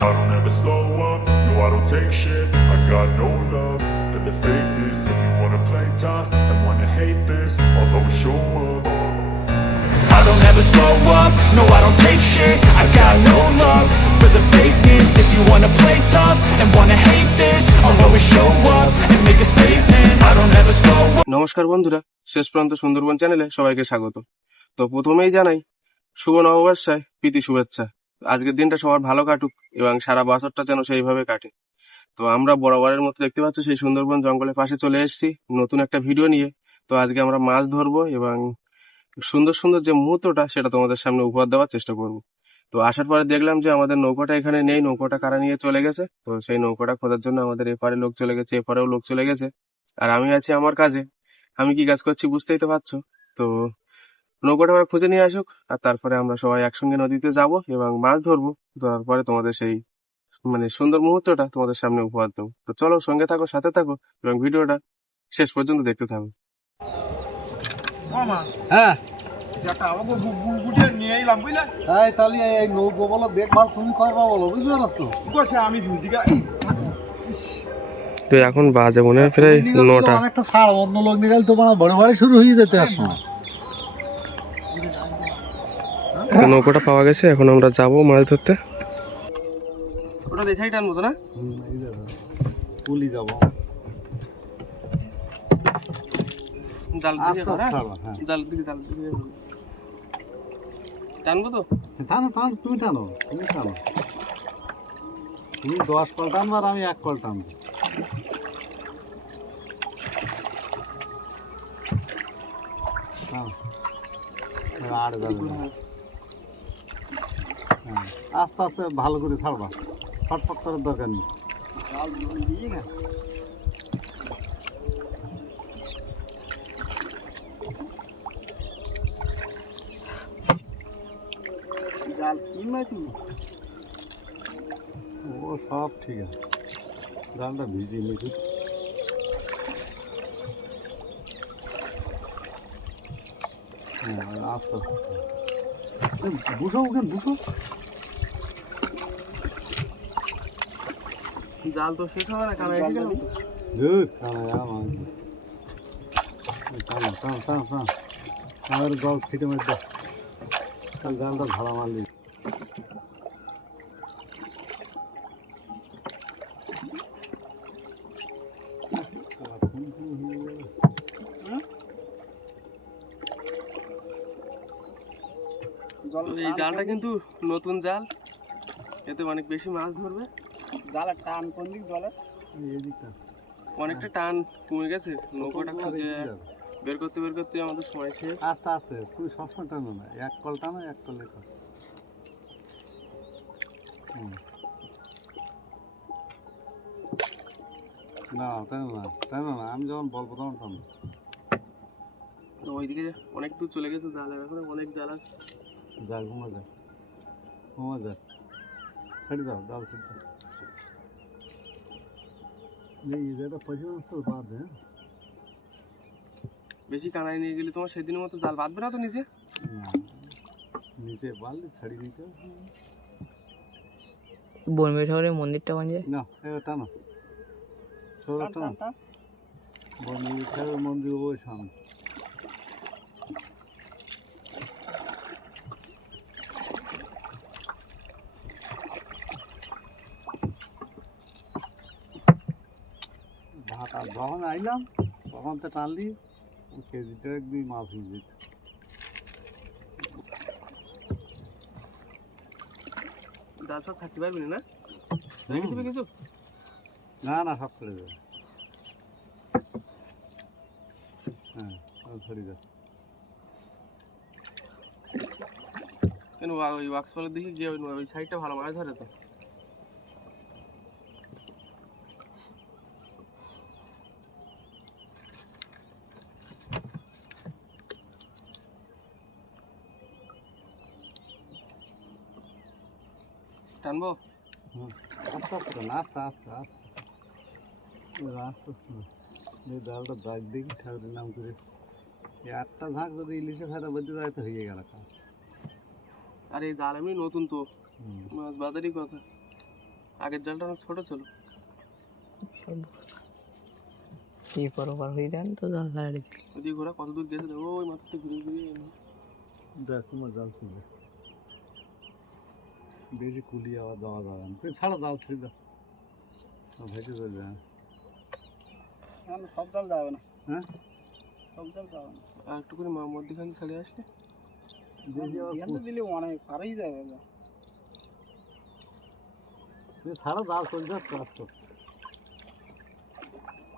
I don't ever slow up, no I don't take shit. I got no love for the fakeness. If you wanna play tough and wanna hate this, I'll always show up. I don't ever slow up, no I don't take shit. I got no love for the fakeness. If you wanna play tough and wanna hate this, I'll always show up and make a statement. I don't ever slow up. নমস্কার বন্ধুরা, শেষ প্রান্ত সুন্দরবন চ্যানেলে সবাইকে স্বাগত। তো প্রথমেই জানাই শুভ নববর্ষায় প্রীতি শুভেচ্ছা। আজকের দিনটা সবার ভালো কাটুক এবং সারা বছরটা যেন সেইভাবে কাটে। তো আমরা বরাবরের মতো দেখতে পাচ্ছি সেই সুন্দরবন জঙ্গলের পাশে চলে এসেছি নতুন একটা ভিডিও নিয়ে। তো আজকে আমরা মাছ ধরবো এবং সুন্দর সুন্দর যে মুহূর্তটা সেটা তোমাদের সামনে উপহার দেওয়ার চেষ্টা করব। তো আসার পরে দেখলাম যে আমাদের নৌকাটা এখানে নেই, নৌকাটা কারা নিয়ে চলে গেছে। তো সেই নৌকাটা খোঁজার জন্য আমাদের এপারে লোক চলে গেছে, এপারেও লোক চলে গেছে, আর আমি আছি আমার কাজে। আমি কি কাজ করছি বুঝতেই তো পারছো। তো নৌকাটা ওরা খুঁজে নিয়ে আসুক, আর তারপরে আমরা সবাই একসঙ্গে নদীতে যাব এবং মাছ ধরবো। তারপরে তোমাদের সেই সুন্দর মুহূর্তটা তোমাদের সামনে উপহার দেবো। তো চলো, সঙ্গে থাকো, সাথে থাকো এবং ভিডিওটা শেষ পর্যন্ত দেখতে থাকো। হ্যাঁ, তাহলে এই নৌকো বলো দেখভাল তুমি করবা বলো, বুঝতে পারছো? তো এখন বাজে মনে হয় প্রায় 9টা। অনেকটা ছাড়, অন্য লোক নিয়ে গেলে তোমার বড় বাড়ি শুরু হয়ে যেতে আর সময়। তো নৌকাটা পাওয়া গেছে, এখন আমরা যাবো মাছ ধরতে। ওটা দেখাই টানবো তো না, পুলি যাবো জাল দিকে জাল দিকে টানবো তো। টানো টানো, তুমি টানো, তুমি টানো। তুমি 10 কল টানবো আর আমি 1 কল টানবো। আর যাবে না। হ্যাঁ, আস্তে আস্তে ভালো করে ছাড়বা, ফটফট করার দরকার নেই। ও সব ঠিক আছে, জালটা ভিজিয়ে নিয়েছি। হ্যাঁ, আস্তে আস্তে বুঝো, ওখানে বুঝো। জাল তো শেষ হবে না, কানাই গেল আমার জল ছিটে মারতে জালটা ভাড়া মারলি। এই জালটা কিন্তু নতুন জাল, এতে অনেক বেশি মাছ ধরবে। জালের টান কোন দিক জলের? অনেকটা টান কমে গেছে, নৌকাটা খুঁজে বের করতে আমাদের সময় শেষ। আস্তে আস্তে, তুমি সবসময় টানো না, 1 কল টানো, 1 কলে না টানো না, টানো না, আমি যখন বলবো তখন টানো। তো ওইদিকে অনেক দূর চলে গেছে জাল, এখন অনেক জাল আছে। জাল ঘুমা যায়, ঘুমা যায়, ছেড়ে দাও, জাল ছেড়ে দাও। এই জায়গাটা পয়সা নষ্ট বাদ। হ্যাঁ, বেশি কানাই নিয়ে গেলে তোমার সেদিনের মতো জাল বাঁধবে না তো নিচে। নিচে বাড়লে ছাড়িয়ে দিতে বনবী ঠাকুরের মন্দিরটা বানিয়ে না, এবার টানো, টানো। বনবী ঠাকুরের মন্দির ওই সামনে। ভাত আর যখন আইলাম তখন তো টানলি কেজিটা 1-2 মাছ হয়ে যেত। জাল সব থাকতে পারবি না, কিছু না না, সব ছেড়ে যাবে। হ্যাঁ, ছেড়ে যাবে। কেন ওই ওয়াক্সফলের দিকে গিয়ে ওই সাইডটা ভালো মাছ ধরে তো। টানবো আস্তে আস্তে না, আস্তে আস্তে আস্তে আস্তে আস্তে জালটা দাগ দেখি ঠাকুরের নাম করে। একটা ঝাঁক যদি ইলিশে ফেরা বেঁধে যায় তো হয়ে গেল কাজ। আর এই জাল এমনি নতুন তো, মাছ বাজারই কথা। আগের জালটা অনেক ছোট ছিল। এই পরবার হয়ে যান তো জাল ছাড়া দিতে। ওদিকে ঘোরা কত দূর গেছে দেখো, ওই মাথাতে ঘুরে ঘুরে এলো। দেখ তোমার জাল ছিল বেশি কুলি আবার দেওয়া যাবে না, তুই ছাড়া জাল ছিল ভেটে চলে যায়। এখন সব জাল যাবে না, হ্যাঁ সব জাল যাবে না। আর একটু করে মধ্যখানে ছাড়িয়ে আসলে দেখি আবার এখান থেকে দিলে অনেক পারেই যাবে যা। তুই ছাড়া জাল চলে যাচ্ছে আস্তে আস্তে।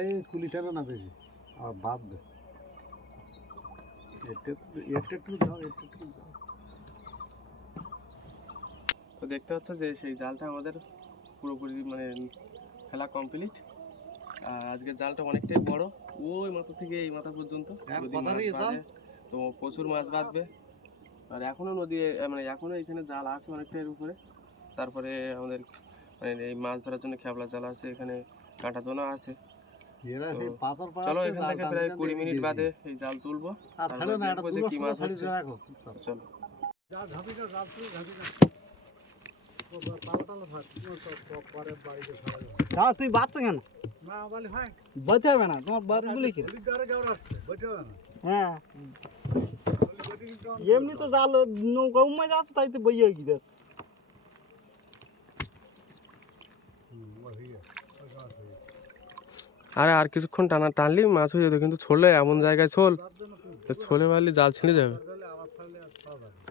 এই কুলি টানো না বেশি, আবার বাদ দে, একটু যাও একটু যাও। তো দেখতে হচ্ছে যে সেই জালটা আমাদের পুরোপুরি মানে ফেলা কমপ্লিট। আর আজকের জালটা অনেকটাই বড়, ওই মাথা থেকে এই মাথা পর্যন্ত যদি মাছ বাঁধে তো প্রচুর মাছ বাঁধবে। আর এখনো নদী মানে এখনো এখানে জাল আছে অনেকটা এর উপরে। তারপরে আমাদের মানে এই মাছ ধরার জন্য খেপলা জাল আছে, এখানে কাঁটা দোনা আছে। এরা সেই পাথর চলো পাড়াতে এখান জাল থেকে টানতে প্রায় টানতে 20 মিনিট এদিকে বাদে এই জাল তুলবো, আর তারপরে ছাড়ো না, দেখবো এটা যে কি মাছ ছাড়ি হচ্ছে। রাখো চুপচাপ। চলো যা ঝাঁপি না, জাল তুই ঝাঁপি না। পাল্টালো থাক, পরে বাড়িতে দাদা তুই বাচ্চা কেন? না বলি হয় বইতে হবে না, তোমার বাড়িগুলি কি? গাড়ি যাওয়ার আসছে বসে হবে না। হ্যাঁ এমনি তো জাল নৌকা উম্মা যাচ্ছে, তাই তো বইয়ে কি যাচ্ছে। আরে আর কিছুক্ষণ টানলি মাছ হয়ে যেত, কিন্তু ছোলে এমন জায়গায় ছোলে মারলে জাল ছিঁড়ে যাবে। আবার ছাড়লে আর ছাড়া যাবে না।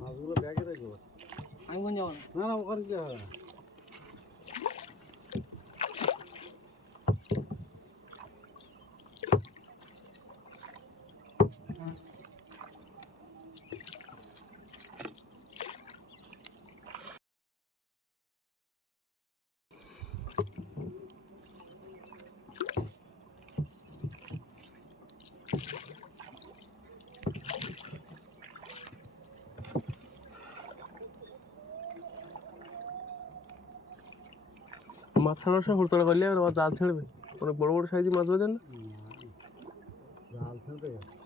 মাছগুলো ব্যাগে রাখবো। আমি কোন যাবো না। না না ওখানে কি হবে না। মাছ ছাড়ার সময় হুড়তড়া করলে আর আবার জাল ছেড়বে, অনেক বড় বড় সাইজের মাছ বাজেন না। জাল ফেলতে গেছে।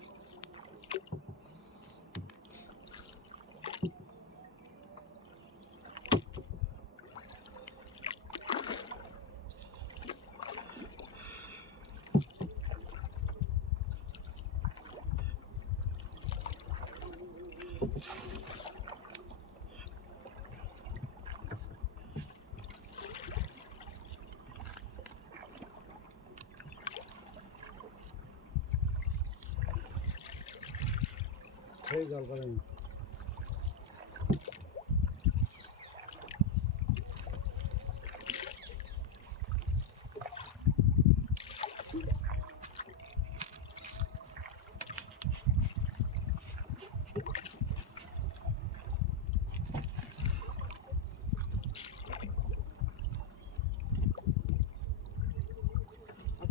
সেই জল করেন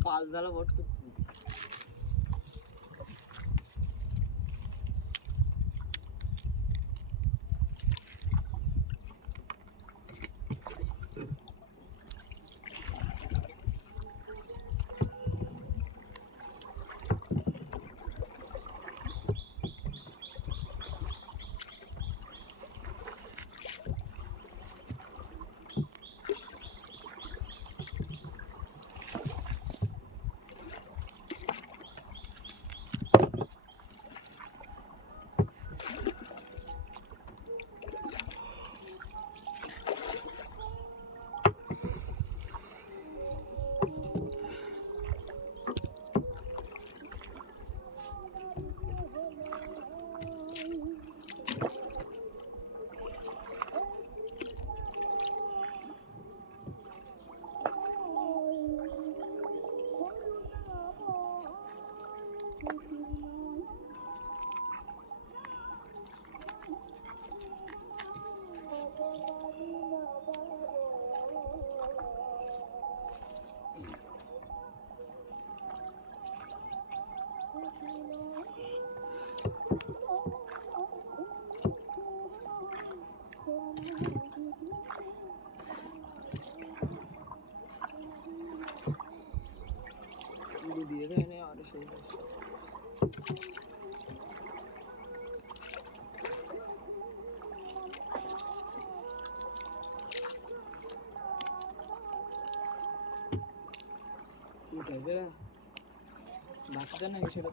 পাল জালা বট করতে। দিয়ে দেয় না আর সেই বাচ্চা না সেটা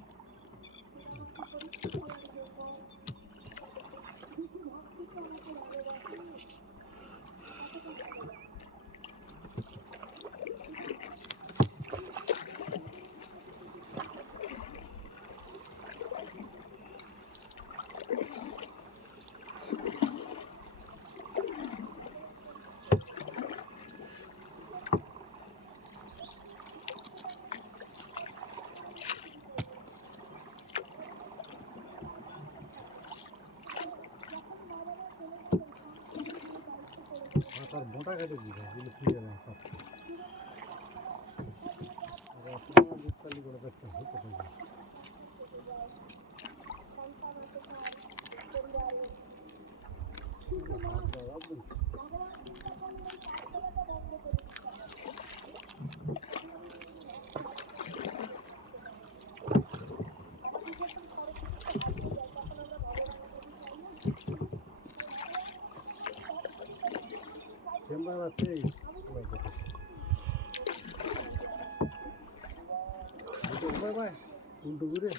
তার মোটা কেটে দিবে এগুলো ফিরে না সব চালি করে দেখতে হতে পারে চেম্বার আছে ভাই উল্টো ঘুরে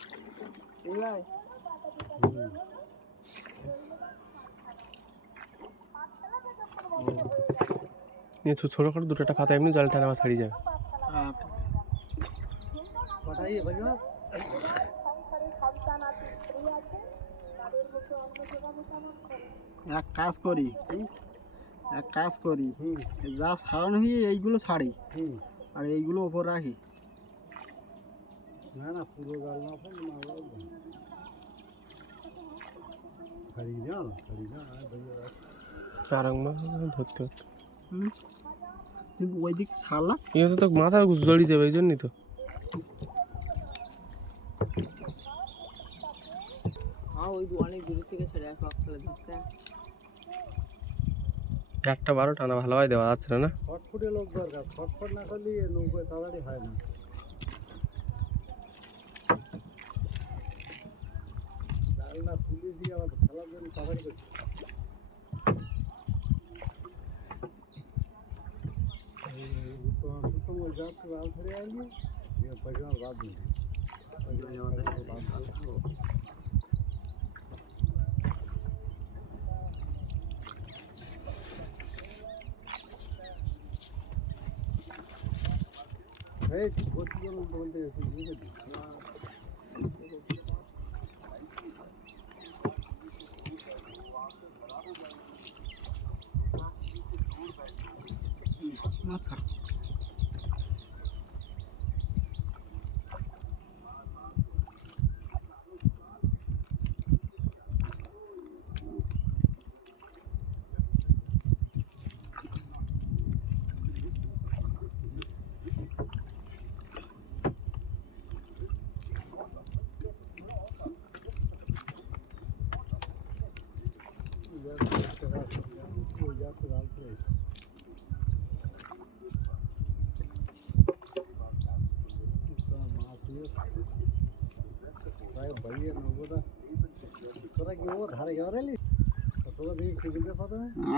ছোটখাটো দুটো একটা খাতা এমনি জলটা নেওয়া ছাড়িয়ে যাবে। কটাই ভাই এক কাজ করি যা ছাড়ানো হয়ে এইগুলো ছাড়ি আর এইগুলো ওপর রাখি। না না পুরো গাল না ছাড়িয়ে যাও আর ধরতে হতো কিন্তু ওই দিক ছাড়লা এখানে তো মাথা জড়িয়ে যাবে এই জন্যই তো। ওই অনেক দূর থেকে ছেড়ে এক লক্ষ দিতে একটা 12 টানা ভালোভাবে দেওয়া যাচ্ছে না। ফটফটে লোক দরকার, ফটফট না করলে নৌকায় তাড়াতাড়ি হয় না। ডালটা তুলে দিয়ে আবার খেলার জন্য তাড়াতাড়ি করছে। প্রথম ওই যাত্রা জাল ধরে আসবি, পয়সা বাদ দিবি। এই প্রতিজন বলতে বুঝে দিই। আচ্ছা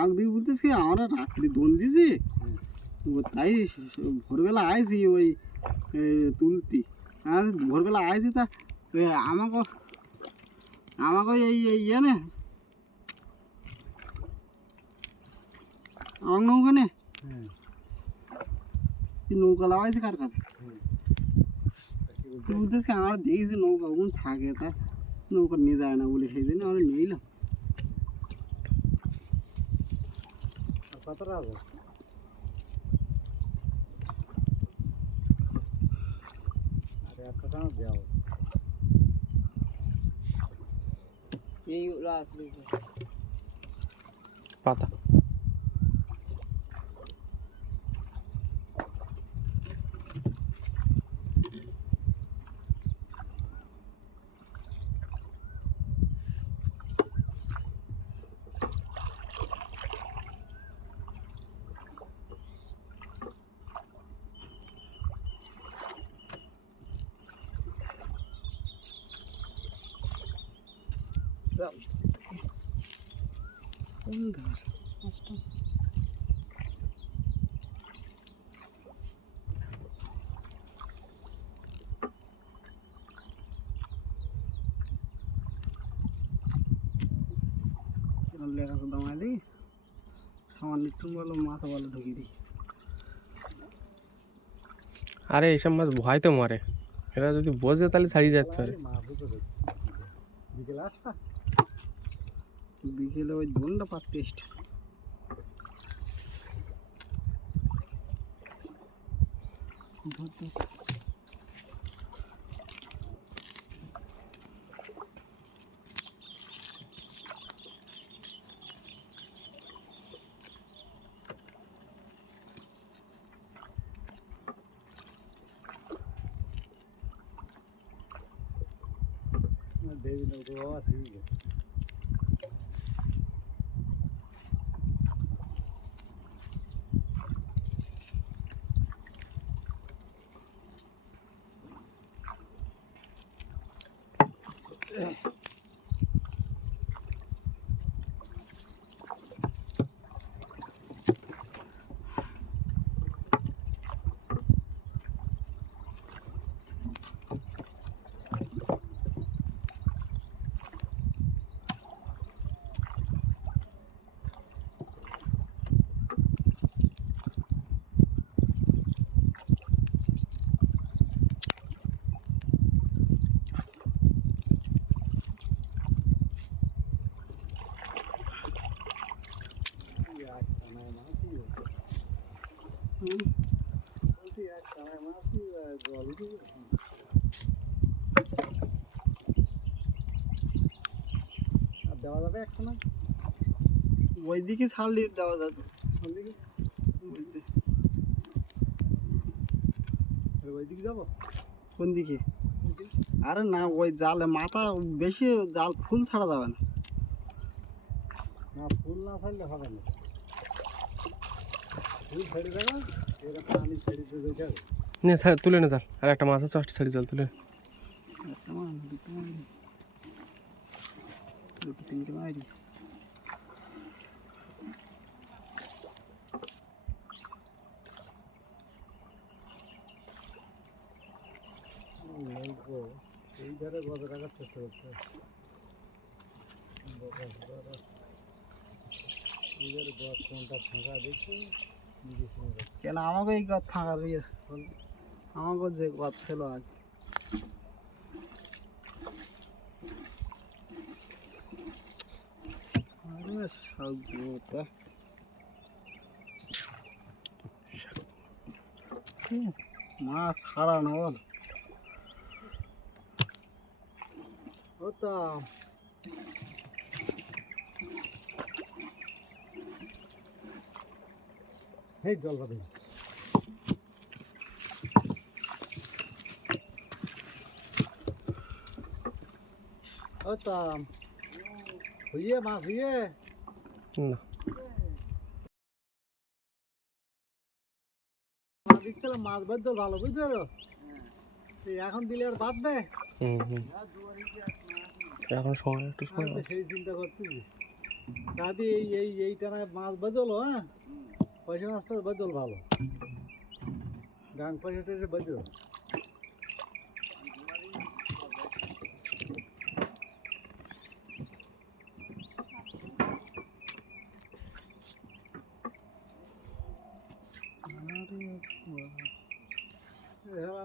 আগ দিয়ে বলতেছি আমরা রাত্রি দোন দিছি তাই ভোরবেলা আইছি ওই তুলতি আর ভোরবেলা আইছি তা আমাকে এই ইয়ে নে আমার নৌকা নে নৌকা লাগাইছি কার কাছে তুই বলতেছি আমরা দেখেছি নৌকা ওখানে থাকে তা নৌকা নিয়ে যায় না বলে সেই জন্য আমরা নিলাম। কতটা আছে? আরে একটা দাম দাও। এই রাত পাতা জাল কোন ধার মাছটা লেখা তো দামাই দিই সামান্য একটু বলো মাথা বলে ঢুকিয়ে দিই আরে এইসব মাছ ভয়তে মরে, এরা যদি বোঝে তাহলে ছাড়িয়ে যেতে পারে। বিকেলে আসবা? বিকেলে ওই দোনটা পাততে এসছে দেবী না তো বাবা ঠিক আছে। দেওয়া যাবে একটা না ওইদিকে ছাড় দিয়ে দেওয়া যাবে ওইদিকে যাবো? কোন দিকে? আরে না ওই জালে মাথা বেশি জাল ফুল ছাড়া যাবে না না ফুল না ছাড়লে হবে না, ফুল ছেড়ে দেবে এরকম পানি ছেড়ে দিয়ে দেখে নে তুলে নে জাল, আর একটা মাছ আছে একটা ছাড়ি জাল তুলে। একটা মাছ দুটো মাছ দুটো তিনটে মাছ এই ধারে গজা রাখার চেষ্টা করতে এই ধারে গছ কোনটা ফাঁকা দেখছে কেন আমাকে এই গাছ ফাঁকা রয়েছে আমাকে যে গাছ ছিল আগে মাছ ছাড়া না বল হতাম এই জল পাবে হতাম হইয়ে মাছ হইয়ে না মাছ দিচ্ছিলাম, মাছ বাদ ভালো বুঝতে পারো, এখন দিলে আর বাঁধবে এখন সময় একটু সময় আমি তো সেই চিন্তা করতেছি দাদি এই এই এই টানায় মাছ বাজলো, হ্যাঁ পয়সা মাছটা বাজল ভালো, গাং পয়সাটা বাজল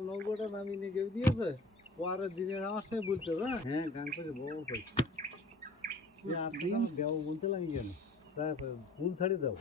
নৌকোটা নামিয়ে নিয়ে কেউ দিয়েছে ও আর দিনের আমার সঙ্গে বলতে হবে, হ্যাঁ গান করে বড় পয়সা দেওয়া বলছিলাম কেন তারপরে ফুল ছাড়িয়ে দাও